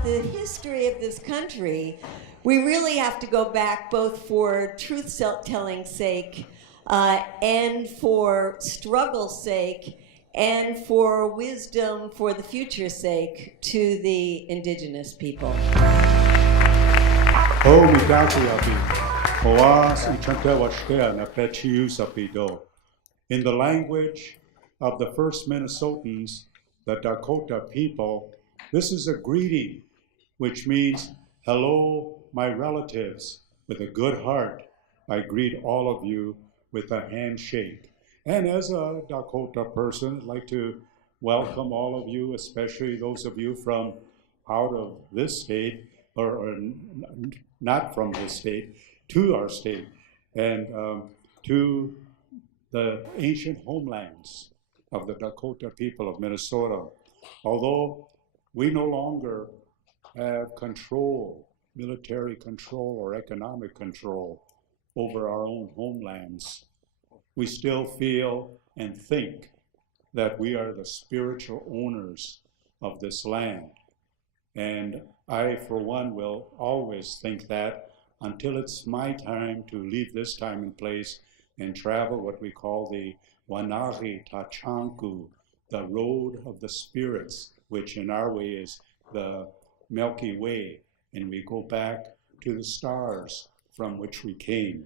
about the history of this country, we really have to go back both for truth-telling's sake and for struggle's sake and for wisdom for the future's sake to the indigenous people. In the language of the first Minnesotans, the Dakota people, this is a greeting, which means, hello, my relatives. With a good heart, I greet all of you with a handshake. And as a Dakota person, I'd like to welcome all of you, especially those of you from out of this state, or not from this state, to our state, and to the ancient homelands of the Dakota people of Minnesota. Although we no longer have control, military control or economic control over our own homelands, we still feel and think that we are the spiritual owners of this land. And I, for one, will always think that until it's my time to leave this time and place and travel what we call the Wanari Tachanku, the road of the spirits, which in our way is the Milky Way, and we go back to the stars from which we came.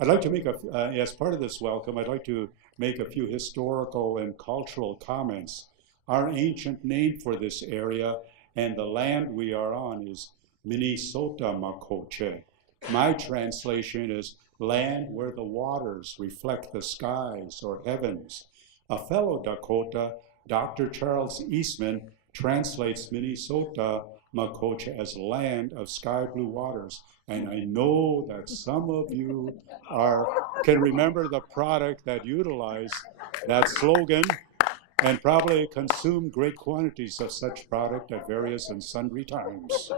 I'd like to make as part of this welcome, I'd like to make a few historical and cultural comments. Our ancient name for this area and the land we are on is Minnesota Makoche. My translation is land where the waters reflect the skies or heavens. A fellow Dakota, Dr. Charles Eastman, translates Minnesota Makoche as land of sky blue waters. And I know that some of you can remember the product that utilized that slogan and probably consume great quantities of such product at various and sundry times.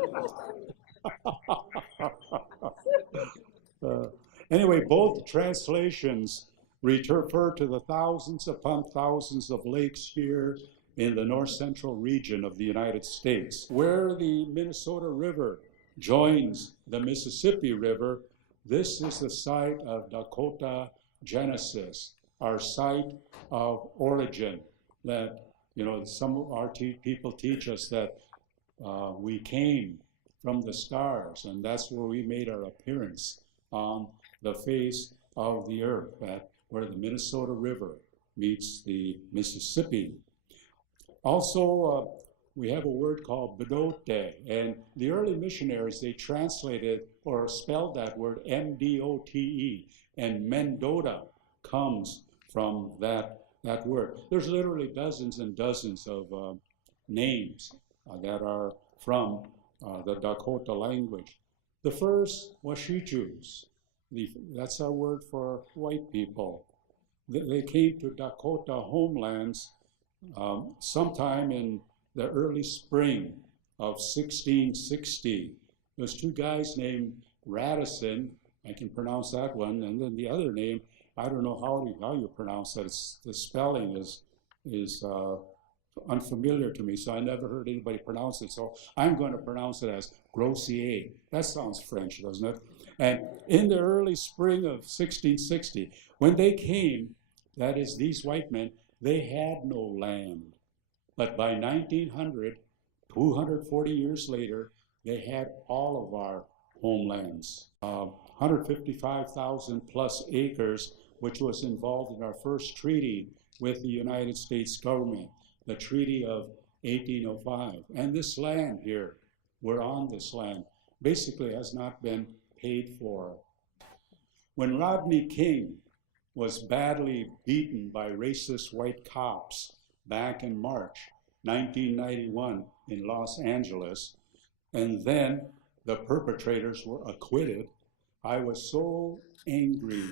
Anyway, both translations refer to the thousands upon thousands of lakes here in the north central region of the United States. Where the Minnesota River joins the Mississippi River, this is the site of Dakota Genesis, our site of origin. That, you know, some of our people teach us that we came from the stars, and that's where we made our appearance on the face of the earth, where the Minnesota River meets the Mississippi. Also, we have a word called Bedote, and the early missionaries, they translated or spelled that word M-D-O-T-E, and Mendota comes from that word. There's literally dozens and dozens of names that are from the Dakota language. The first Washichus, that's our word for white people. They came to Dakota homelands sometime in the early spring of 1660. There's two guys named Radisson, I can pronounce that one, and then the other name, I don't know how you pronounce that. The spelling is unfamiliar to me, so I never heard anybody pronounce it. So I'm going to pronounce it as Grossier. That sounds French, doesn't it? And in the early spring of 1660, when they came, that is, these white men, they had no land. But by 1900, 240 years later, they had all of our homelands. 155,000 plus acres, which was involved in our first treaty with the United States government, the Treaty of 1805. And this land here, we're on this land, basically has not been paid for. When Rodney King was badly beaten by racist white cops back in March 1991 in Los Angeles, and then the perpetrators were acquitted, I was so angry.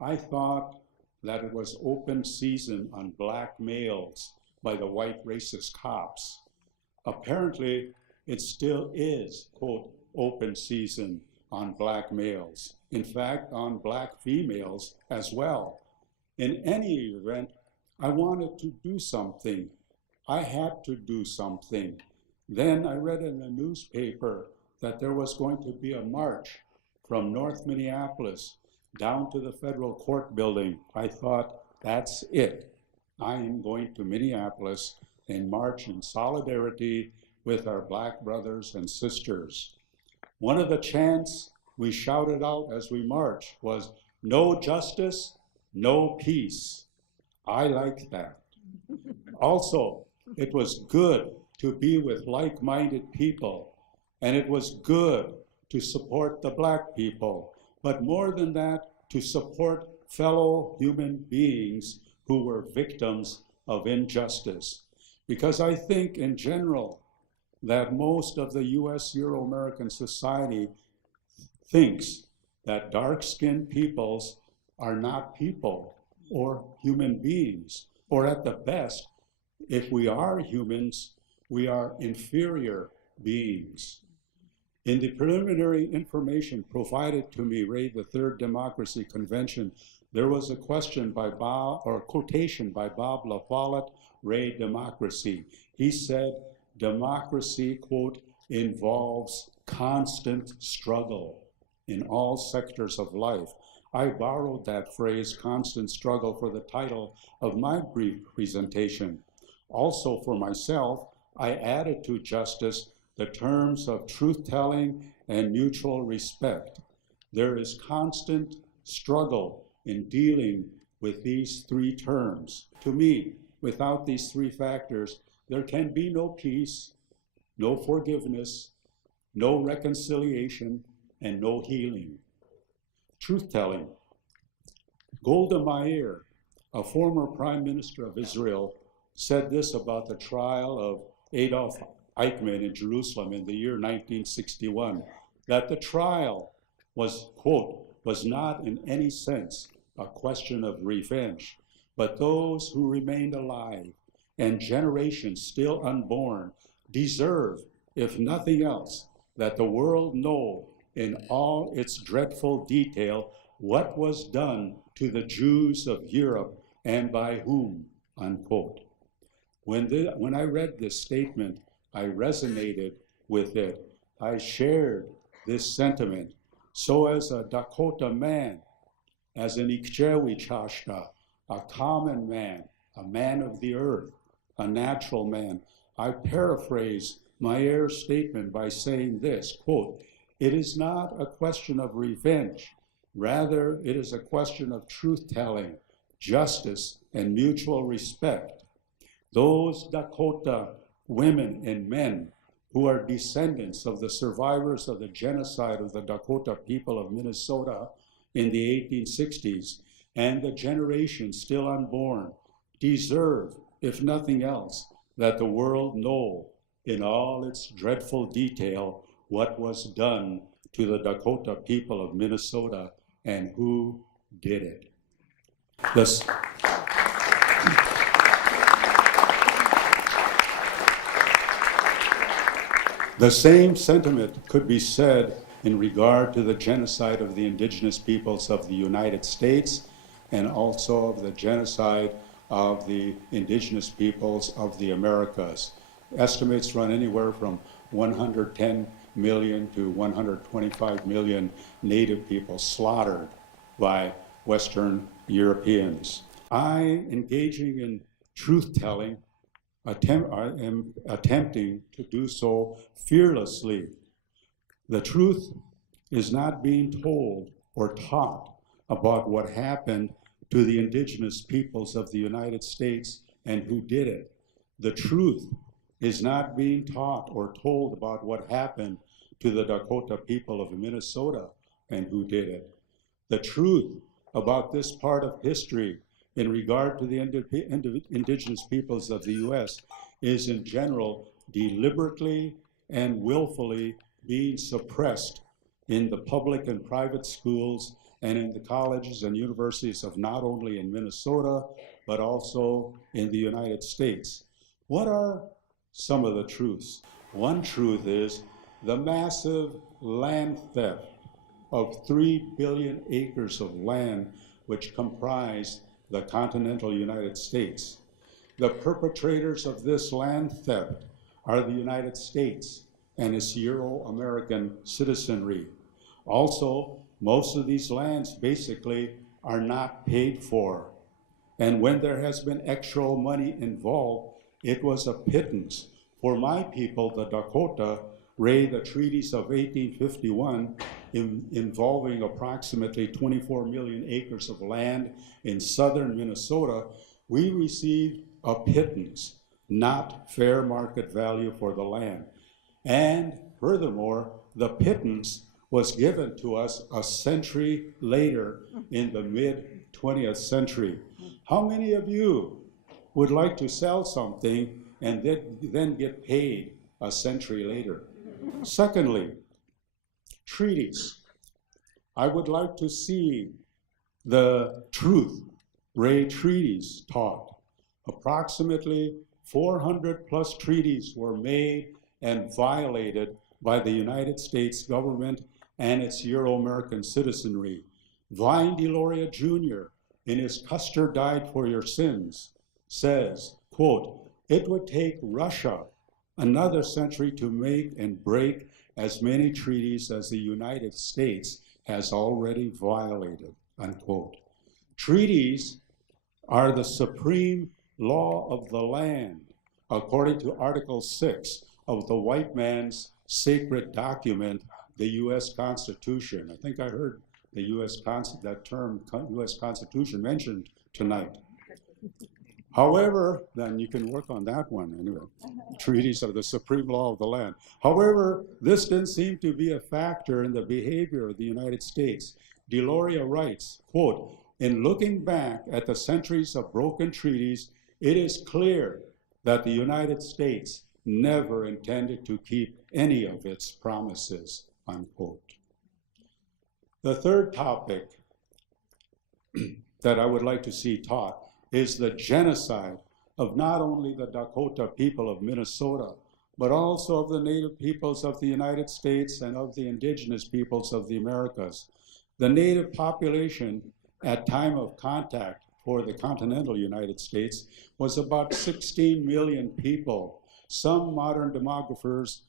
I thought that it was open season on black males by the white racist cops. Apparently, it still is, quote, open season on black males. In fact, on black females as well. In any event, I wanted to do something. I had to do something Then I read in the newspaper that there was going to be a march from North Minneapolis down to the federal court building. I thought, that's it. I am going to Minneapolis and march in solidarity with our Black brothers and sisters. One of the chants we shouted out as we marched was, "No justice, no peace." I liked that. Also, it was good to be with like-minded people, and it was good to support the Black people, but more than that, to support fellow human beings who were victims of injustice. Because I think in general that most of the US Euro-American society thinks that dark-skinned peoples are not people or human beings, or at the best, if we are humans, we are inferior beings. In the preliminary information provided to me, the Third Democracy Convention, there was a question by Bob, or quotation by Bob La Follette, Ray Democracy. He said, democracy, quote, involves constant struggle in all sectors of life. I borrowed that phrase, constant struggle, for the title of my brief presentation. Also for myself, I added to justice the terms of truth-telling and mutual respect. There is constant struggle in dealing with these three terms. To me, without these three factors, there can be no peace, no forgiveness, no reconciliation, and no healing. Truth-telling. Golda Meir, a former prime minister of Israel, said this about the trial of Adolf Eichmann in Jerusalem in the year 1961, that the trial was, quote, was not in any sense a question of revenge, but those who remained alive and generations still unborn deserve, if nothing else, that the world know in all its dreadful detail what was done to the Jews of Europe and by whom, unquote. When I read this statement, I resonated with it. I shared this sentiment. So as a Dakota man, as an Ikchewichashta, a common man, a man of the earth, a natural man, I paraphrase Meir's statement by saying this, quote, it is not a question of revenge. Rather, it is a question of truth-telling, justice, and mutual respect. Those Dakota women and men who are descendants of the survivors of the genocide of the Dakota people of Minnesota in the 1860s and the generations still unborn deserve, if nothing else, that the world know in all its dreadful detail what was done to the Dakota people of Minnesota and who did it. The same sentiment could be said in regard to the genocide of the indigenous peoples of the United States and also of the genocide of the indigenous peoples of the Americas. Estimates run anywhere from 110 million to 125 million Native people slaughtered by Western Europeans. I, engaging in truth-telling, I am attempting to do so fearlessly. The truth is not being told or taught about what happened to the indigenous peoples of the United States and who did it. The truth is not being taught or told about what happened to the Dakota people of Minnesota and who did it. The truth about this part of history in regard to the indigenous peoples of the US is in general deliberately and willfully being suppressed in the public and private schools and in the colleges and universities of not only in Minnesota, but also in the United States. What are some of the truths? One truth is the massive land theft of 3 billion acres of land which comprise the continental United States. The perpetrators of this land theft are the United States and its Euro-American citizenry. Also, most of these lands basically are not paid for. And when there has been extra money involved, it was a pittance. For my people, the Dakota, the treaties of 1851 involving approximately 24 million acres of land in southern Minnesota, we received a pittance, not fair market value for the land. And furthermore, the pittance was given to us a century later in the mid-20th century. How many of you would like to sell something and then get paid a century later? Secondly, treaties. I would like to see the truth treaties taught. Approximately 400 plus treaties were made and violated by the United States government and its Euro-American citizenry. Vine Deloria Jr., in his Custer Died for Your Sins, says, quote, "It would take Russia another century to make and break as many treaties as the United States has already violated," unquote. Treaties are the supreme law of the land, according to Article 6 of the white man's sacred document, the U.S. Constitution. I think I heard the that term, U.S. Constitution, mentioned tonight. However, then you can work on that one anyway. Treaties are the supreme law of the land. However, this didn't seem to be a factor in the behavior of the United States. Deloria writes, quote, "In looking back at the centuries of broken treaties, it is clear that the United States never intended to keep any of its promises," unquote. The third topic that I would like to see taught is the genocide of not only the Dakota people of Minnesota, but also of the native peoples of the United States and of the indigenous peoples of the Americas. The native population at time of contact for the continental United States was about 16 million people. Some modern demographers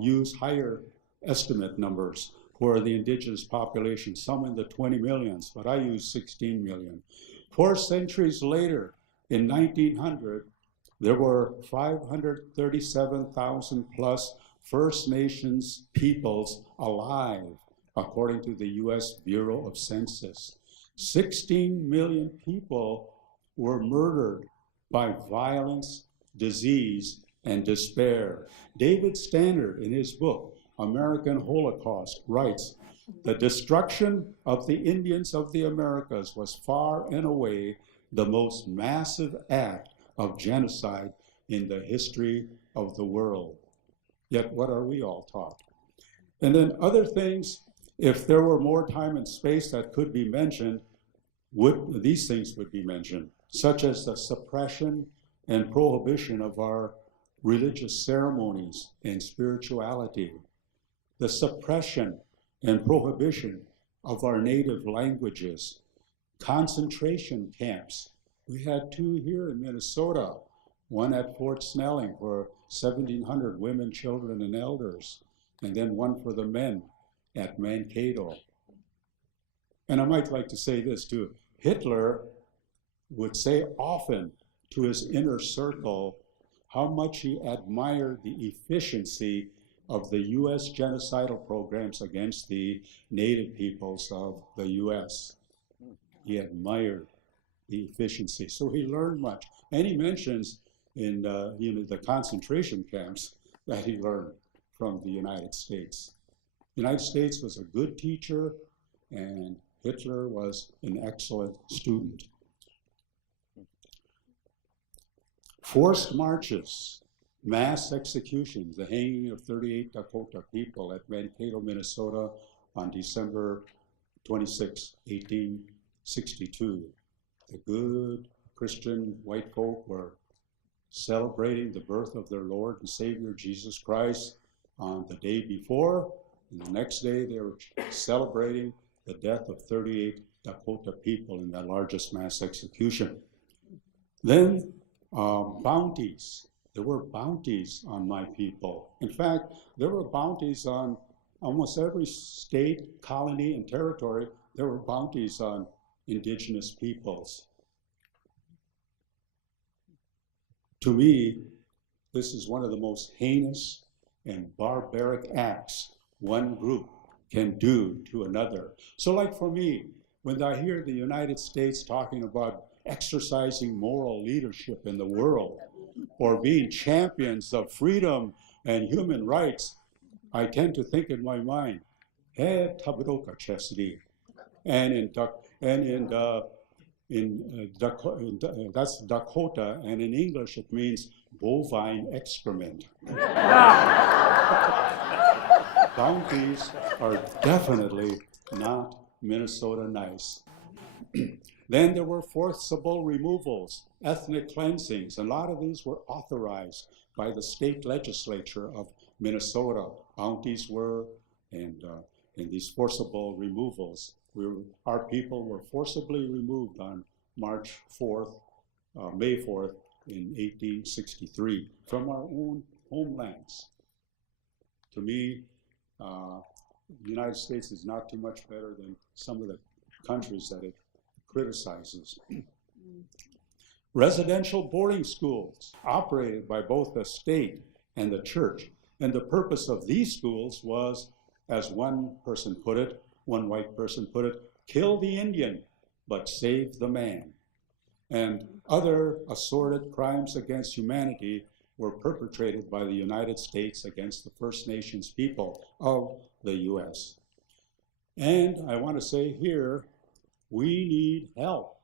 use higher estimate numbers for the indigenous population, some in the 20 millions, but I use 16 million. 4 centuries later, in 1900, there were 537,000 plus First Nations peoples alive, according to the U.S. Bureau of Census. 16 million people were murdered by violence, disease, and despair. David Stannard, in his book, American Holocaust, writes, "The destruction of the Indians of the Americas was far and away the most massive act of genocide in the history of the world." Yet what are we all taught? And then other things, if there were more time and space that could be mentioned, these things would be mentioned, such as the suppression and prohibition of our religious ceremonies and spirituality, the suppression and prohibition of our native languages, concentration camps. We had 2 here in Minnesota, one at Fort Snelling for 1,700 women, children, and elders, and then one for the men at Mankato. And I might like to say this too. Hitler would say often to his inner circle how much he admired the efficiency of the U.S. genocidal programs against the native peoples of the U.S. He admired the efficiency, so he learned much. And he mentions in the concentration camps that he learned from the United States. The United States was a good teacher, and Hitler was an excellent student. Forced marches, mass executions, the hanging of 38 Dakota people at Mankato, Minnesota on December 26, 1862. The good Christian white folk were celebrating the birth of their Lord and Savior Jesus Christ on the day before, and the next day they were celebrating the death of 38 Dakota people in that largest mass execution. Then bounties there were bounties on my people. In fact, there were bounties on almost every state, colony, and territory. There were bounties on indigenous peoples. To me, this is one of the most heinous and barbaric acts one group can do to another. So like for me, when I hear the United States talking about exercising moral leadership in the world or being champions of freedom and human rights, I tend to think in my mind, "He tabaroka chesdi," and that's Dakota, and in English it means bovine excrement. Bounties are definitely not Minnesota nice. Then there were forcible removals, ethnic cleansings, and a lot of these were authorized by the state legislature of Minnesota. Bounties were, and these forcible removals. Our people were forcibly removed on May 4th, in 1863, from our own homelands. To me, the United States is not too much better than some of the countries that it criticizes. Residential boarding schools operated by both the state and the church. And the purpose of these schools was, as one white person put it, kill the Indian, but save the man. And other assorted crimes against humanity were perpetrated by the United States against the First Nations people of the U.S. And I want to say here, we need help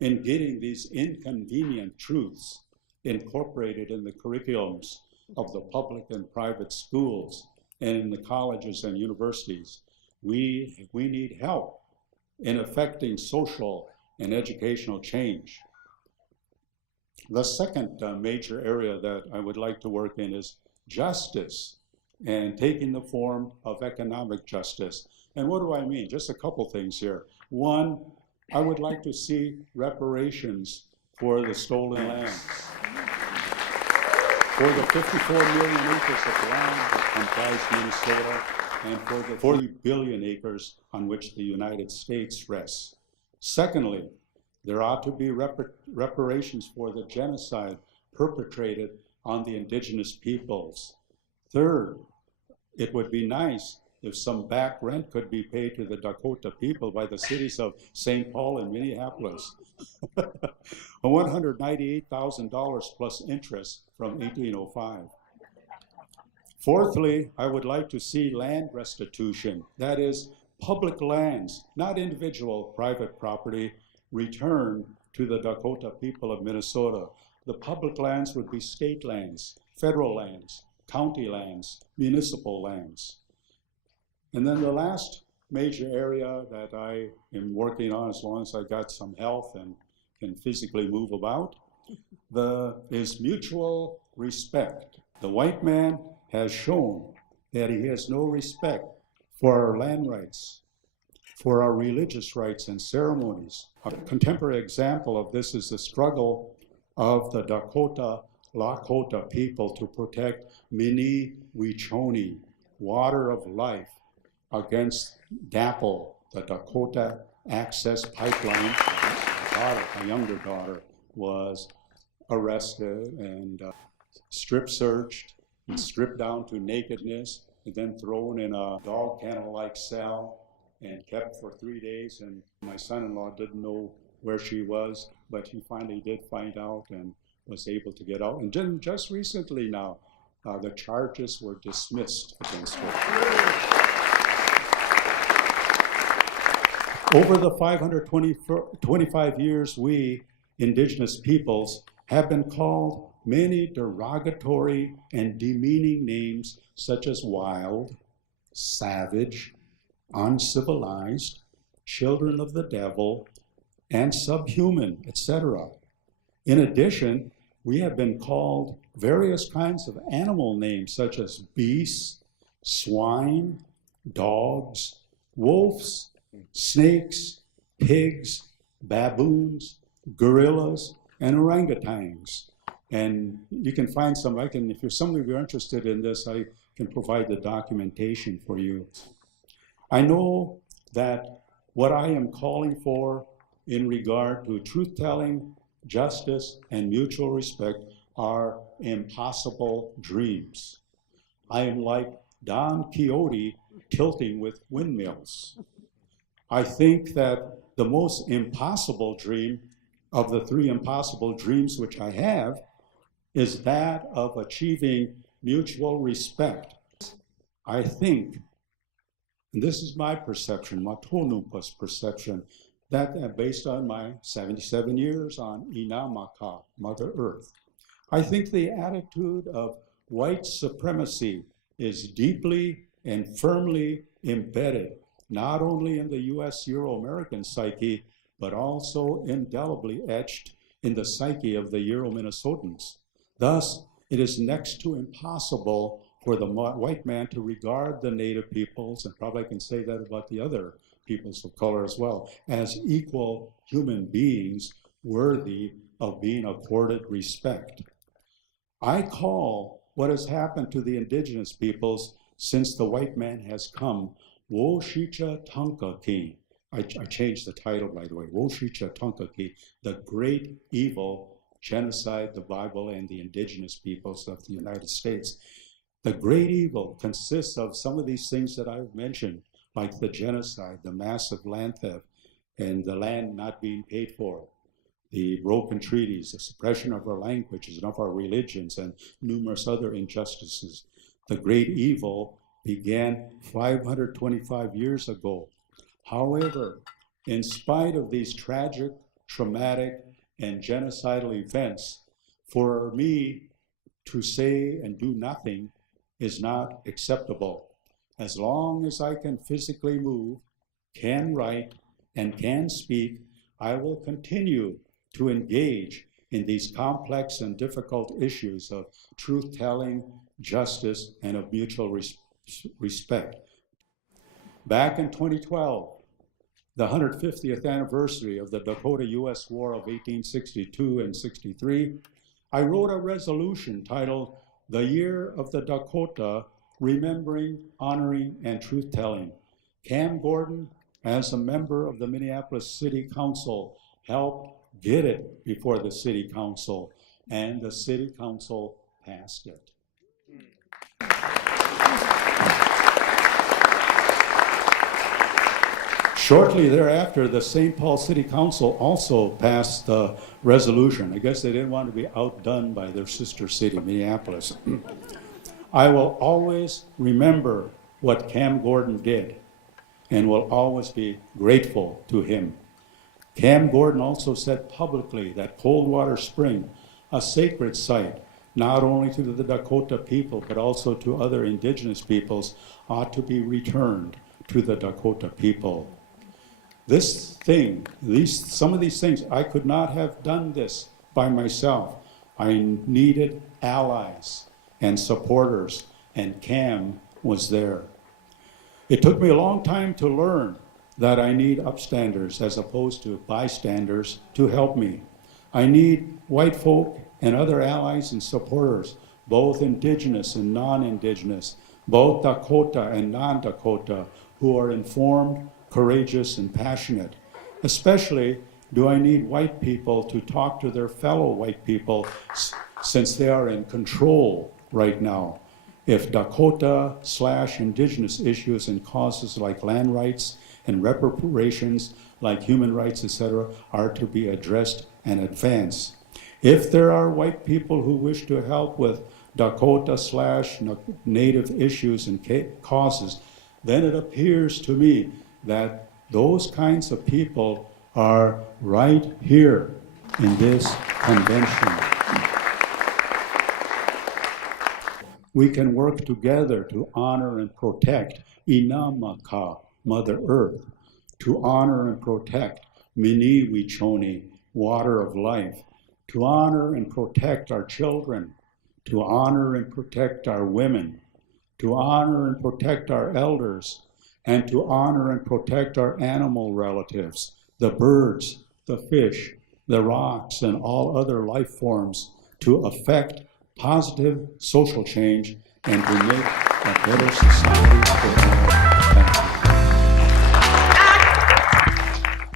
in getting these inconvenient truths incorporated in the curriculums of the public and private schools and in the colleges and universities. We need help in affecting social and educational change. The second major area that I would like to work in is justice, and taking the form of economic justice. And what do I mean? Just a couple things here. One, I would like to see reparations for the stolen lands, for the 54 million acres of land that comprise Minnesota, and for the 40 billion acres on which the United States rests. Secondly, there ought to be reparations for the genocide perpetrated on the indigenous peoples. Third, it would be nice if some back rent could be paid to the Dakota people by the cities of St. Paul and Minneapolis. $198,000 plus interest from 1805. Fourthly, I would like to see land restitution, that is, public lands, not individual private property, returned to the Dakota people of Minnesota. The public lands would be state lands, federal lands, county lands, municipal lands. And then the last major area that I am working on, as long as I got some health and can physically move about, is mutual respect. The white man has shown that he has no respect for our land rights, for our religious rights and ceremonies. A contemporary example of this is the struggle of the Lakota people to protect Mini Wichoni, water of life, against DAPL, the Dakota Access Pipeline. My younger daughter was arrested and strip searched and stripped down to nakedness and then thrown in a dog kennel-like cell and kept for 3 days. And my son-in-law didn't know where she was, but he finally did find out and was able to get out. And then just recently now, the charges were dismissed against her. Over the 525 years, we, indigenous peoples, have been called many derogatory and demeaning names such as wild, savage, uncivilized, children of the devil, and subhuman, etc. In addition, we have been called various kinds of animal names such as beasts, swine, dogs, wolves, snakes, pigs, baboons, gorillas, and orangutans. And you can find some, if you're some of you are interested in this, I can provide the documentation for you. I know that what I am calling for in regard to truth-telling, justice, and mutual respect are impossible dreams. I am like Don Quixote tilting with windmills. I think that the most impossible dream of the three impossible dreams which I have is that of achieving mutual respect. I think, and this is my perception, Mato Numpa's perception, that based on my 77 years on Inamaka, Mother Earth, I think the attitude of white supremacy is deeply and firmly embedded, not only in the US Euro-American psyche, but also indelibly etched in the psyche of the Euro-Minnesotans. Thus, it is next to impossible for the white man to regard the Native peoples, and probably I can say that about the other peoples of color as well, as equal human beings worthy of being accorded respect. I call what has happened to the indigenous peoples since the white man has come, Woshicha Tankaki. I changed the title, by the way, Woshicha Tankaki, the great evil genocide, the Bible, and the indigenous peoples of the United States. The great evil consists of some of these things that I've mentioned, like the genocide, the massive land theft, and the land not being paid for, the broken treaties, the suppression of our languages and of our religions, and numerous other injustices. The great evil began 525 years ago. However, in spite of these tragic, traumatic, and genocidal events, for me to say and do nothing is not acceptable. As long as I can physically move, can write, and can speak, I will continue to engage in these complex and difficult issues of truth-telling, justice, and of mutual respect. Back in 2012, the 150th anniversary of the Dakota-US War of 1862 and 63, I wrote a resolution titled, "The Year of the Dakota, Remembering, Honoring, and Truth-Telling." Cam Gordon, as a member of the Minneapolis City Council, helped get it before the City Council, and the City Council passed it. Shortly thereafter, the St. Paul City Council also passed the resolution. I guess they didn't want to be outdone by their sister city, Minneapolis. I will always remember what Cam Gordon did and will always be grateful to him. Cam Gordon also said publicly that Coldwater Spring, a sacred site, not only to the Dakota people, but also to other indigenous peoples, ought to be returned to the Dakota people. Some of these things, I could not have done this by myself. I needed allies and supporters, and Cam was there. It took me a long time to learn that I need upstanders as opposed to bystanders to help me. I need white folk and other allies and supporters, both indigenous and non-indigenous, both Dakota and non-Dakota, who are informed, courageous, and passionate. Especially do I need white people to talk to their fellow white people since they are in control right now. If Dakota/indigenous issues and causes like land rights and reparations like human rights, etc., are to be addressed and advanced. If there are white people who wish to help with Dakota/Native issues and causes, then it appears to me that those kinds of people are right here in this convention. We can work together to honor and protect Inamaka, Mother Earth, to honor and protect Miniwichoni, water of life, to honor and protect our children, to honor and protect our women, to honor and protect our elders, and to honor and protect our animal relatives, the birds, the fish, the rocks, and all other life forms to affect positive social change and to make a better society for all. Thank you.